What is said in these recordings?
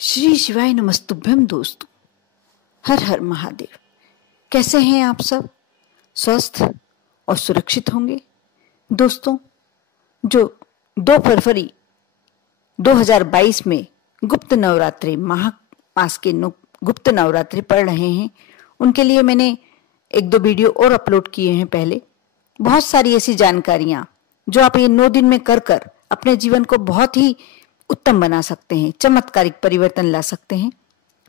श्री शिवाय नमस्तुभ्यम दोस्तों। हर हर महादेव। कैसे हैं आप सब? स्वस्थ और सुरक्षित होंगे। दोस्तों, जो 2 फरवरी 2022 में गुप्त नवरात्रि मास के गुप्त नवरात्रि पढ़ रहे हैं, उनके लिए मैंने 1-2 वीडियो और अपलोड किए हैं। पहले बहुत सारी ऐसी जानकारियां जो आप ये 9 दिन में कर अपने जीवन को बहुत ही उत्तम बना सकते हैं, चमत्कारिक परिवर्तन ला सकते हैं।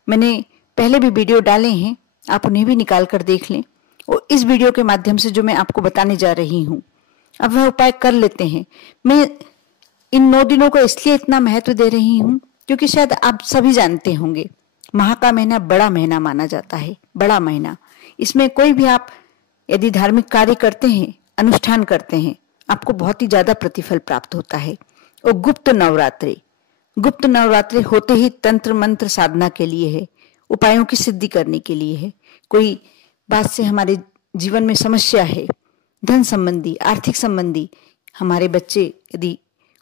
मैंने पहले भी वीडियो डाले हैं, आप उन्हें भी निकाल कर देख लें। और इस वीडियो के माध्यम से जो मैं आपको बताने जा रही हूँ, अब वह उपाय कर लेते हैं। मैं इन 9 दिनों को इसलिए इतना महत्व दे रही हूँ क्योंकि शायद आप सभी जानते होंगे, माह का महीना बड़ा महीना माना जाता है। बड़ा महीना, इसमें कोई भी आप यदि धार्मिक कार्य करते हैं, अनुष्ठान करते हैं, आपको बहुत ही ज्यादा प्रतिफल प्राप्त होता है। और गुप्त नवरात्रि होते ही तंत्र मंत्र साधना के लिए है, उपायों की सिद्धि करने के लिए है। कोई बात से हमारे जीवन में समस्या है, धन संबंधी, आर्थिक संबंधी, हमारे बच्चे यदि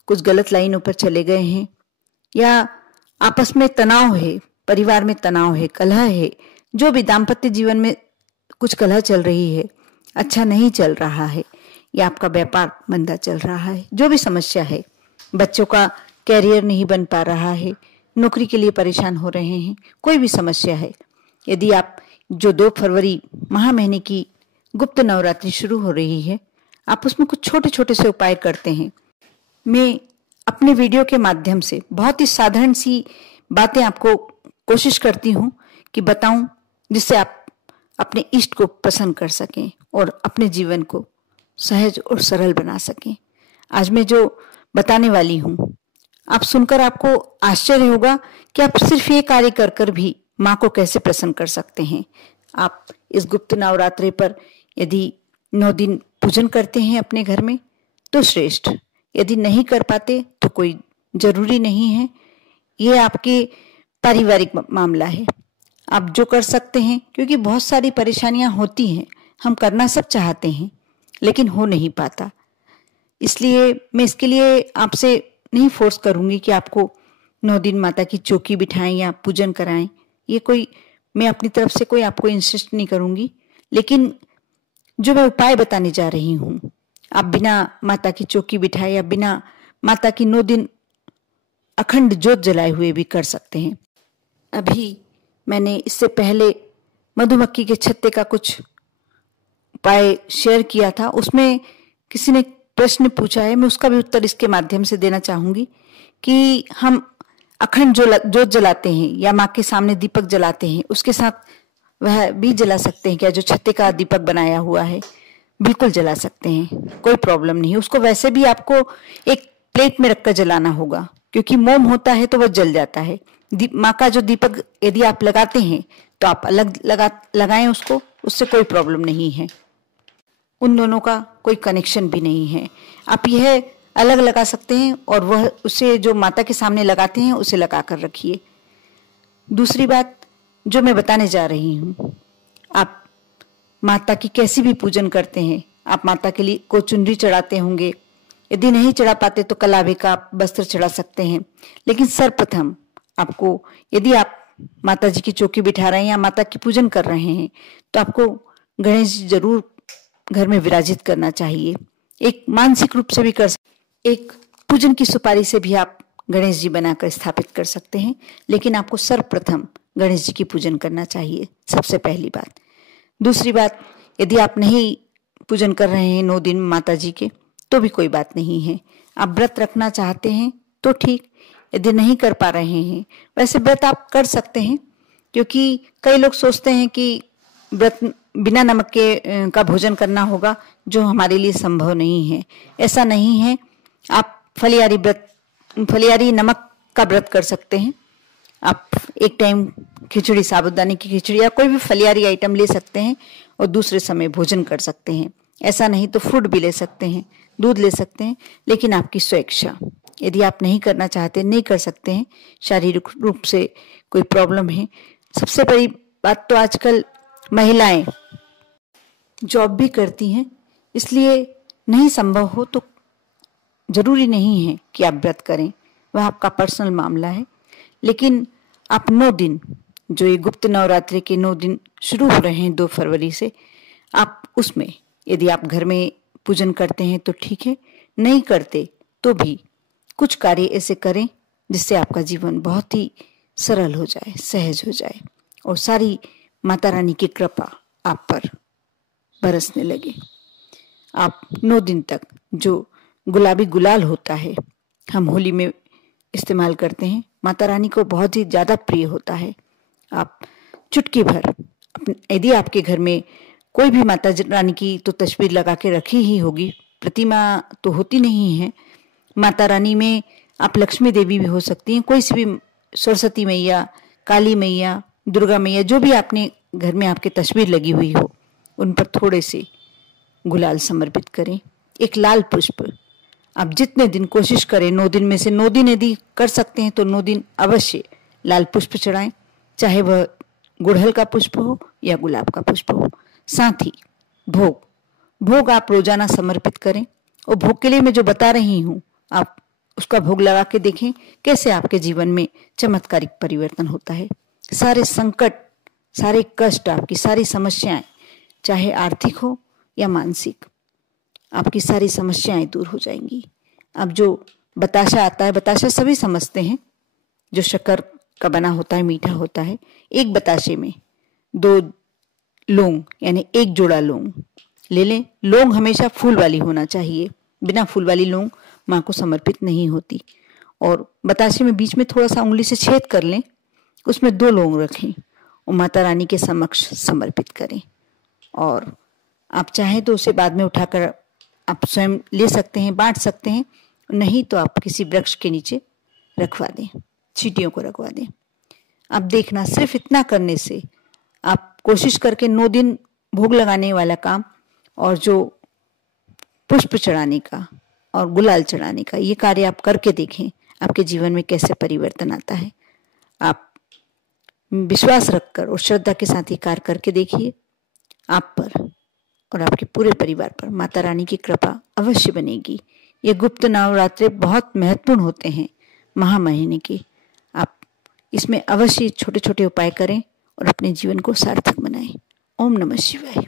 कुछ गलत लाइनों पर चले गए हैं, या आपस में तनाव है, परिवार में तनाव है, कलह है, जो भी दाम्पत्य जीवन में कुछ कलह चल रही है, अच्छा नहीं चल रहा है, या आपका व्यापार मंदा चल रहा है, जो भी समस्या है, बच्चों का कैरियर नहीं बन पा रहा है, नौकरी के लिए परेशान हो रहे हैं, कोई भी समस्या है, यदि आप जो 2 फरवरी माह महीने की गुप्त नवरात्रि शुरू हो रही है, आप उसमें कुछ छोटे छोटे से उपाय करते हैं। मैं अपने वीडियो के माध्यम से बहुत ही साधारण सी बातें आपको कोशिश करती हूँ कि बताऊं, जिससे आप अपने इष्ट को प्रसन्न कर सकें और अपने जीवन को सहज और सरल बना सकें। आज मैं जो बताने वाली हूँ, आप सुनकर आपको आश्चर्य होगा कि आप सिर्फ ये कार्य कर भी माँ को कैसे प्रसन्न कर सकते हैं। आप इस गुप्त नवरात्रि पर यदि 9 दिन पूजन करते हैं अपने घर में तो श्रेष्ठ, यदि नहीं कर पाते तो कोई जरूरी नहीं है, ये आपके पारिवारिक मामला है। आप जो कर सकते हैं, क्योंकि बहुत सारी परेशानियां होती हैं, हम करना सब चाहते हैं लेकिन हो नहीं पाता। इसलिए मैं इसके लिए आपसे नहीं फोर्स करूंगी कि आपको 9 दिन माता की चौकी बिठाएं या पूजन कराएं। ये कोई, मैं अपनी तरफ से कोई आपको इंसिस्ट नहीं करूंगी, लेकिन जो मैं उपाय बताने जा रही हूँ, आप बिना माता की चौकी बिठाए या बिना माता की 9 दिन अखंड ज्योत जलाए हुए भी कर सकते हैं। अभी मैंने इससे पहले मधुमक्खी के छत्ते का कुछ उपाय शेयर किया था, उसमें किसी ने प्रश्न पूछा है, मैं उसका भी उत्तर इसके माध्यम से देना चाहूंगी कि हम अखंड ज्योत जलाते हैं या माँ के सामने दीपक जलाते हैं, उसके साथ वह भी जला सकते हैं क्या? जो छत्ते का दीपक बनाया हुआ है, बिल्कुल जला सकते हैं, कोई प्रॉब्लम नहीं है। उसको वैसे भी आपको एक प्लेट में रखकर जलाना होगा, क्योंकि मोम होता है तो वह जल जाता है। माँ का जो दीपक यदि आप लगाते हैं तो आप अलग लगाएं उसको, उससे कोई प्रॉब्लम नहीं है, उन दोनों का कोई कनेक्शन भी नहीं है। आप यह अलग लगा सकते हैं और वह उसे जो माता के सामने लगाते हैं उसे लगा कर रखिए। दूसरी बात जो मैं बताने जा रही हूँ, आप माता की कैसी भी पूजन करते हैं, आप माता के लिए को चुनरी चढ़ाते होंगे, यदि नहीं चढ़ा पाते तो कलावे का आप वस्त्र चढ़ा सकते हैं। लेकिन सर्वप्रथम आपको, यदि आप माता जी की चौकी बिठा रहे हैं या माता की पूजन कर रहे हैं, तो आपको गणेश जी जरूर घर में विराजित करना चाहिए। एक मानसिक रूप से भी कर सकते, एक पूजन की सुपारी से भी आप गणेश जी बनाकर स्थापित कर सकते हैं, लेकिन आपको सर्वप्रथम गणेश जी की पूजन करना चाहिए, सबसे पहली बात। दूसरी बात, यदि आप नहीं पूजन कर रहे हैं 9 दिन माता जी के, तो भी कोई बात नहीं है। आप व्रत रखना चाहते हैं तो ठीक, यदि नहीं कर पा रहे हैं, वैसे व्रत आप कर सकते हैं, क्योंकि कई लोग सोचते हैं कि व्रत बिना नमक के का भोजन करना होगा, जो हमारे लिए संभव नहीं है। ऐसा नहीं है, आप फलियारी नमक का व्रत कर सकते हैं। आप एक टाइम खिचड़ी, साबूदाने की खिचड़ी या कोई भी फलियारी आइटम ले सकते हैं और दूसरे समय भोजन कर सकते हैं। ऐसा नहीं तो फ्रूट भी ले सकते हैं, दूध ले सकते हैं, लेकिन आपकी स्वेच्छा। यदि आप नहीं करना चाहते, नहीं कर सकते हैं, शारीरिक रूप से कोई प्रॉब्लम है। सबसे बड़ी बात तो आजकल महिलाएं जॉब भी करती हैं, इसलिए नहीं संभव हो तो जरूरी नहीं है कि आप व्रत करें, वह आपका पर्सनल मामला है। लेकिन आप 9 दिन, जो ये गुप्त नवरात्रि के 9 दिन शुरू हो रहे हैं 2 फरवरी से, आप उसमें यदि आप घर में पूजन करते हैं तो ठीक है, नहीं करते तो भी कुछ कार्य ऐसे करें जिससे आपका जीवन बहुत ही सरल हो जाए, सहज हो जाए और सारी माता रानी की कृपा आप पर बरसने लगे। आप 9 दिन तक जो गुलाबी गुलाल होता है, हम होली में इस्तेमाल करते हैं, माता रानी को बहुत ही ज़्यादा प्रिय होता है। आप चुटकी भर, यदि आपके घर में कोई भी माता रानी की तो तस्वीर लगा के रखी ही होगी, प्रतिमा तो होती नहीं है। माता रानी में आप लक्ष्मी देवी भी हो सकती हैं, कोई सी भी, सरस्वती मैया, काली मैया, दुर्गा मैया, जो भी आपने घर में आपके तस्वीर लगी हुई हो, उन पर थोड़े से गुलाल समर्पित करें। एक लाल पुष्प, आप जितने दिन कोशिश करें, 9 दिन में से 9 दिन यदि कर सकते हैं तो 9 दिन अवश्य लाल पुष्प चढ़ाएं, चाहे वह गुड़हल का पुष्प हो या गुलाब का पुष्प हो। साथ ही भोग आप रोजाना समर्पित करें, और भोग के लिए मैं जो बता रही हूँ, आप उसका भोग लगा के देखें कैसे आपके जीवन में चमत्कारिक परिवर्तन होता है। सारे संकट, सारे कष्ट, आपकी सारी समस्याएं, चाहे आर्थिक हो या मानसिक, आपकी सारी समस्याएं दूर हो जाएंगी। अब जो बताशा आता है, बताशा सभी समझते हैं, जो शक्कर का बना होता है, मीठा होता है। एक बताशे में 2 लौंग यानी 1 जोड़ा लौंग ले लें। लौंग हमेशा फूल वाली होना चाहिए, बिना फूल वाली लौंग माँ को समर्पित नहीं होती। और बताशे में बीच में थोड़ा सा उंगली से छेद कर लें, उसमें 2 लौंग रखें और माता रानी के समक्ष समर्पित करें। और आप चाहें तो उसे बाद में उठाकर आप स्वयं ले सकते हैं, बांट सकते हैं, नहीं तो आप किसी वृक्ष के नीचे रखवा दें, चींटियों को रखवा दें। अब देखना, सिर्फ इतना करने से आप कोशिश करके 9 दिन भोग लगाने वाला काम और जो पुष्प चढ़ाने का और गुलाल चढ़ाने का, ये कार्य आप करके देखें आपके जीवन में कैसे परिवर्तन आता है। आप विश्वास रखकर और श्रद्धा के साथ ये कार्य करके देखिए, आप पर और आपके पूरे परिवार पर माता रानी की कृपा अवश्य बनेगी। ये गुप्त नवरात्रे बहुत महत्वपूर्ण होते हैं महामहीने के। आप इसमें अवश्य छोटे छोटे उपाय करें और अपने जीवन को सार्थक बनाएं। ओम नमः शिवाय।